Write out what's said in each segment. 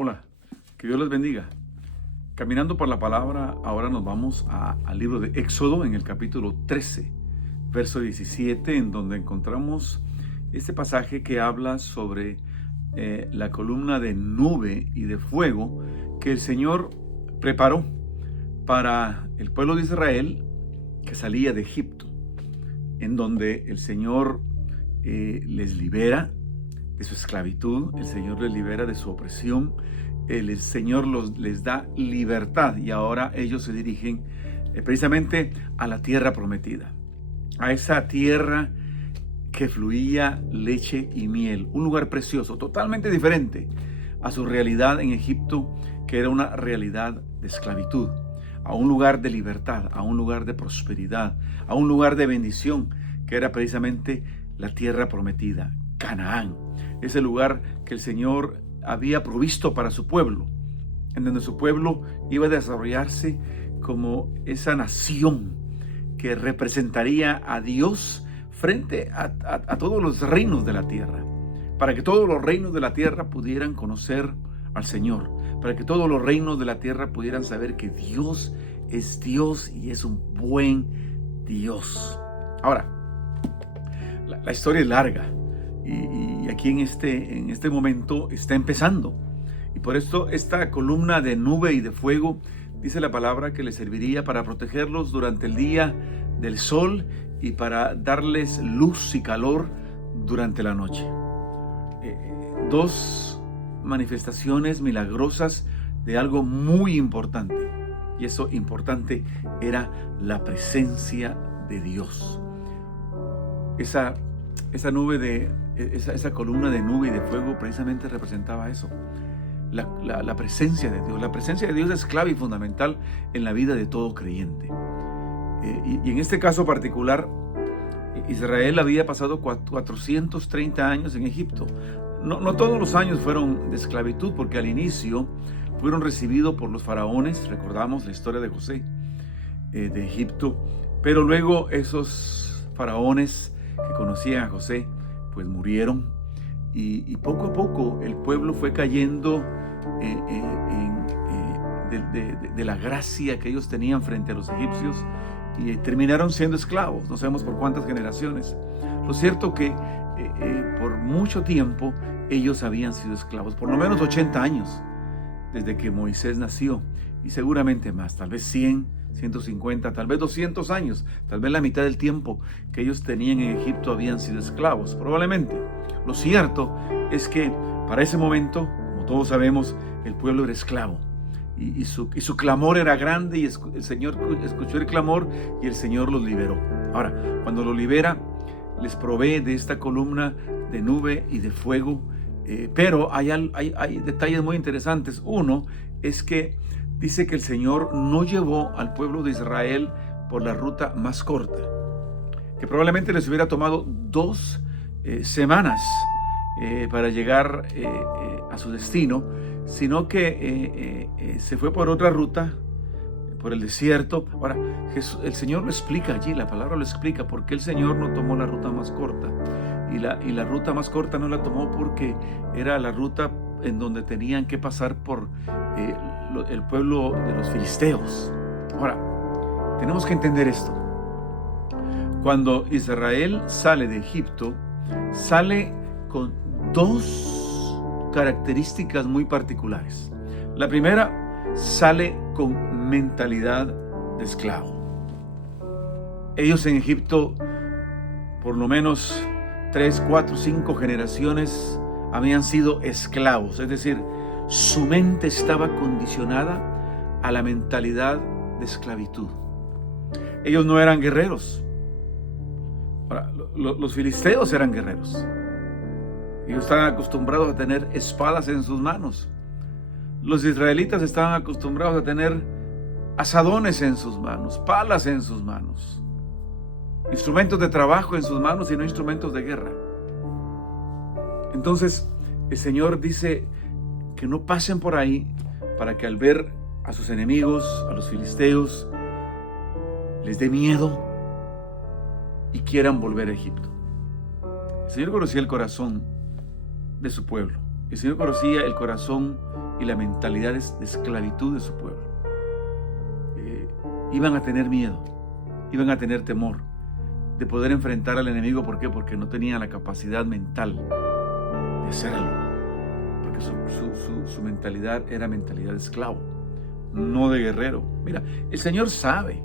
Hola, que Dios les bendiga. Caminando por la palabra, ahora nos vamos al libro de Éxodo, en el capítulo 13, verso 17, en donde encontramos este pasaje que habla sobre la columna de nube y de fuego que el Señor preparó para el pueblo de Israel que salía de Egipto, en donde el Señor les libera de su esclavitud, el Señor les libera de su opresión, el Señor les da libertad, y ahora ellos se dirigen precisamente a la tierra prometida, a esa tierra que fluía leche y miel, un lugar precioso, totalmente diferente a su realidad en Egipto, que era una realidad de esclavitud, a un lugar de libertad, a un lugar de prosperidad, a un lugar de bendición, que era precisamente la tierra prometida, Canaán, ese lugar que el Señor había provisto para su pueblo, en donde su pueblo iba a desarrollarse como esa nación que representaría a Dios frente a todos los reinos de la tierra, para que todos los reinos de la tierra pudieran conocer al Señor, para que todos los reinos de la tierra pudieran saber que Dios es Dios y es un buen Dios. Ahora, la historia es larga. Y aquí en este momento está empezando. Y por esto esta columna de nube y de fuego, dice la palabra, que les serviría para protegerlos durante el día del sol y para darles luz y calor durante la noche. Dos manifestaciones milagrosas de algo muy importante. Y eso importante era la presencia de Dios. Esa columna de nube y de fuego precisamente representaba eso, la presencia de Dios. La presencia de Dios es clave y fundamental en la vida de todo creyente. Y en este caso particular, Israel había pasado 430 años en Egipto. No todos los años fueron de esclavitud, porque al inicio fueron recibidos por los faraones. Recordamos la historia de José de Egipto, pero luego esos faraones que conocían a José pues murieron, y poco a poco el pueblo fue cayendo de la gracia que ellos tenían frente a los egipcios, y terminaron siendo esclavos, no sabemos por cuántas generaciones. Lo cierto que por mucho tiempo ellos habían sido esclavos, por lo menos 80 años desde que Moisés nació, y seguramente más, tal vez 100, 150, tal vez 200 años, tal vez la mitad del tiempo que ellos tenían en Egipto habían sido esclavos, probablemente. Lo cierto es que para ese momento, como todos sabemos, el pueblo era esclavo, y su clamor era grande, y el Señor escuchó el clamor y el Señor los liberó. Ahora, cuando los libera, les provee de esta columna de nube y de fuego, pero hay detalles muy interesantes. Uno es que dice que el Señor no llevó al pueblo de Israel por la ruta más corta, que probablemente les hubiera tomado 2 semanas para llegar a su destino, sino que se fue por otra ruta, por el desierto. Ahora, el Señor lo explica allí, la palabra lo explica, por qué el Señor no tomó la ruta más corta. Y la ruta más corta no la tomó porque era la ruta en donde tenían que pasar por el pueblo de los filisteos. Ahora, tenemos que entender esto. Cuando Israel sale de Egipto, sale con 2 características muy particulares. La primera, sale con mentalidad de esclavo. Ellos en Egipto, por lo menos 3, 4, 5 generaciones habían sido esclavos, es decir, su mente estaba condicionada a la mentalidad de esclavitud. Ellos no eran guerreros. Ahora, los filisteos eran guerreros. Ellos estaban acostumbrados a tener espadas en sus manos. Los israelitas estaban acostumbrados a tener azadones en sus manos, palas en sus manos, instrumentos de trabajo en sus manos y no instrumentos de guerra. Entonces el Señor dice que no pasen por ahí, para que al ver a sus enemigos, a los filisteos, les dé miedo y quieran volver a Egipto. El Señor conocía el corazón de su pueblo. El Señor conocía el corazón y la mentalidad de esclavitud de su pueblo. Iban a tener miedo, iban a tener temor de poder enfrentar al enemigo. ¿Por qué? Porque no tenían la capacidad mental de hacerlo, porque su mentalidad era mentalidad de esclavo, no de guerrero. Mira, el Señor sabe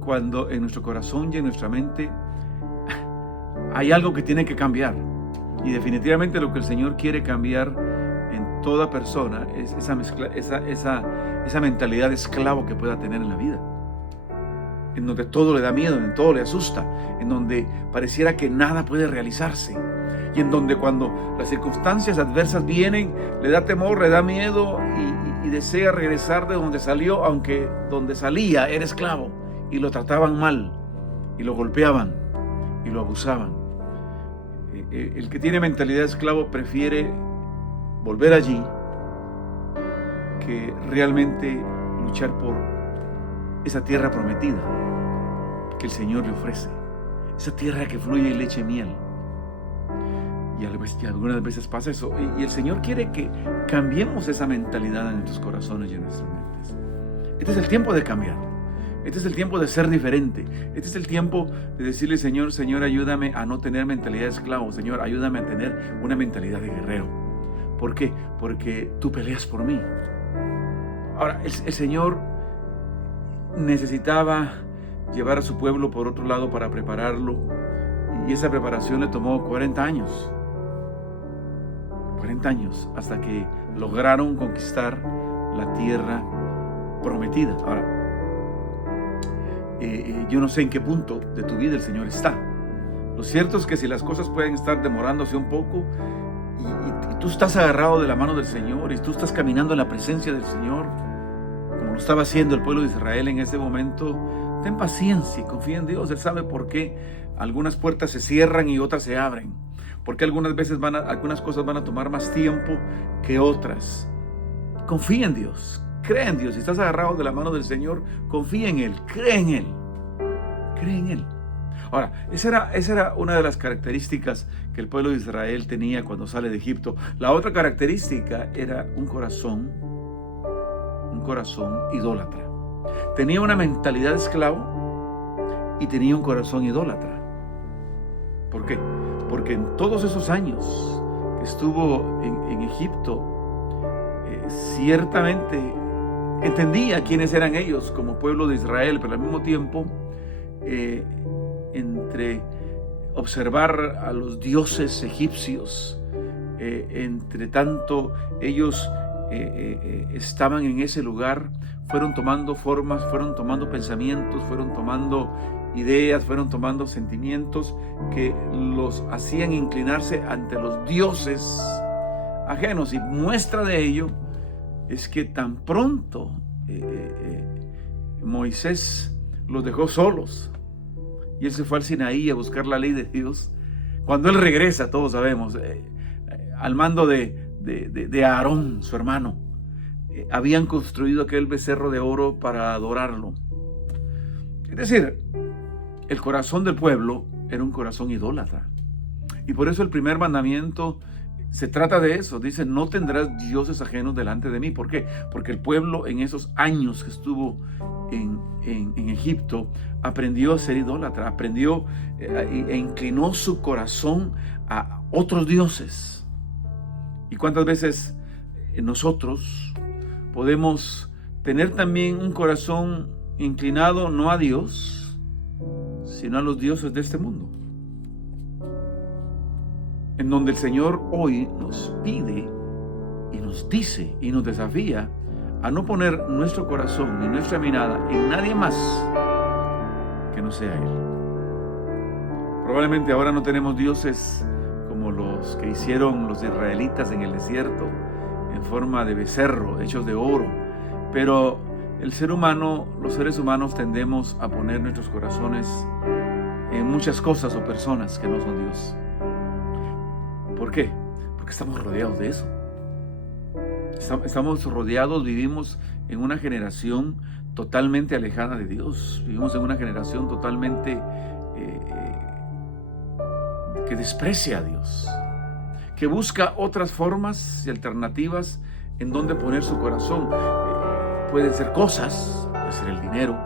cuando en nuestro corazón y en nuestra mente hay algo que tiene que cambiar, y definitivamente lo que el Señor quiere cambiar en toda persona es esa mentalidad de esclavo que pueda tener en la vida, en donde todo le da miedo, en todo le asusta, en donde pareciera que nada puede realizarse, y en donde cuando las circunstancias adversas vienen, le da temor, le da miedo y desea regresar de donde salió, aunque donde salía era esclavo y lo trataban mal y lo golpeaban y lo abusaban. El que tiene mentalidad de esclavo prefiere volver allí que realmente luchar por esa tierra prometida que el Señor le ofrece, esa tierra que fluye leche y miel. Y algunas veces pasa eso, y el Señor quiere que cambiemos esa mentalidad en nuestros corazones y en nuestras mentes. Este es el tiempo de cambiar. Este es el tiempo de ser diferente. Este es el tiempo de decirle: Señor, ayúdame a no tener mentalidad de esclavo. Señor, ayúdame a tener una mentalidad de guerrero. ¿Por qué? Porque tú peleas por mí. Ahora, el Señor necesitaba llevar a su pueblo por otro lado para prepararlo, y esa preparación le tomó 40 años. 40 años hasta que lograron conquistar la tierra prometida. Ahora, yo no sé en qué punto de tu vida el Señor está. Lo cierto es que si las cosas pueden estar demorándose un poco y tú estás agarrado de la mano del Señor y tú estás caminando en la presencia del Señor, como lo estaba haciendo el pueblo de Israel en ese momento, ten paciencia y confía en Dios. Él sabe por qué algunas puertas se cierran y otras se abren, porque algunas veces algunas cosas van a tomar más tiempo que otras. Confía en Dios. Cree en Dios. Si estás agarrado de la mano del Señor, confía en Él, cree en Él, cree en Él. Ahora, esa era una de las características que el pueblo de Israel tenía cuando sale de Egipto. La otra característica era un corazón idólatra. Tenía una mentalidad de esclavo y tenía un corazón idólatra. ¿Por qué? Porque en todos esos años que estuvo en Egipto, ciertamente entendía quiénes eran ellos como pueblo de Israel, pero al mismo tiempo, entre observar a los dioses egipcios, entre tanto ellos estaban en ese lugar, fueron tomando formas, fueron tomando pensamientos, fueron tomando ideas, fueron tomando sentimientos que los hacían inclinarse ante los dioses ajenos. Y muestra de ello es que tan pronto Moisés los dejó solos y él se fue al Sinaí a buscar la ley de Dios. Cuando él regresa, todos sabemos, al mando de Aarón, su hermano, habían construido aquel becerro de oro para adorarlo. Es decir, el corazón del pueblo era un corazón idólatra, y por eso el primer mandamiento se trata de eso. Dice: no tendrás dioses ajenos delante de mí. ¿Por qué? Porque el pueblo en esos años que estuvo en Egipto aprendió a ser idólatra, aprendió e inclinó su corazón a otros dioses. ¿Y cuántas veces nosotros podemos tener también un corazón inclinado no a Dios, sino a los dioses de este mundo? En donde el Señor hoy nos pide y nos dice y nos desafía a no poner nuestro corazón y nuestra mirada en nadie más que no sea Él. Probablemente ahora no tenemos dioses como los que hicieron los israelitas en el desierto, en forma de becerro, hechos de oro, pero el ser humano, los seres humanos, tendemos a poner nuestros corazones en muchas cosas o personas que no son Dios. ¿Por qué? Porque estamos rodeados de eso. Estamos rodeados, vivimos en una generación totalmente alejada de Dios. Vivimos en una generación totalmente que desprecia a Dios, que busca otras formas y alternativas en dónde poner su corazón. Pueden ser cosas, puede ser el dinero,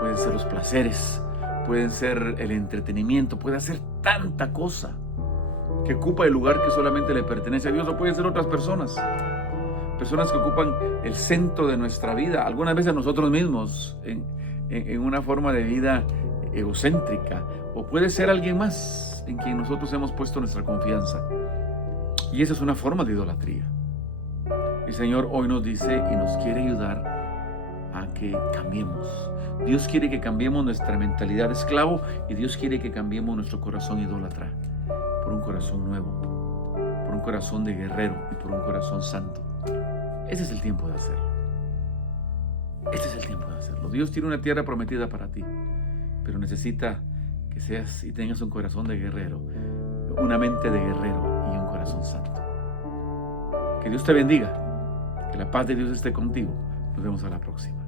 pueden ser los placeres, pueden ser el entretenimiento, puede ser tanta cosa que ocupa el lugar que solamente le pertenece a Dios, o pueden ser otras personas que ocupan el centro de nuestra vida, algunas veces nosotros mismos, en una forma de vida egocéntrica, o puede ser alguien más en quien nosotros hemos puesto nuestra confianza. Y esa es una forma de idolatría. El Señor hoy nos dice y nos quiere ayudar a que cambiemos. Dios quiere que cambiemos nuestra mentalidad de esclavo, y Dios quiere que cambiemos nuestro corazón idólatra por un corazón nuevo, por un corazón de guerrero y por un corazón santo. Ese es el tiempo de hacerlo. Este es el tiempo de hacerlo. Dios tiene una tierra prometida para ti, pero necesita que seas y tengas un corazón de guerrero, una mente de guerrero y un corazón santo. Que Dios te bendiga, que la paz de Dios esté contigo. Nos vemos a la próxima.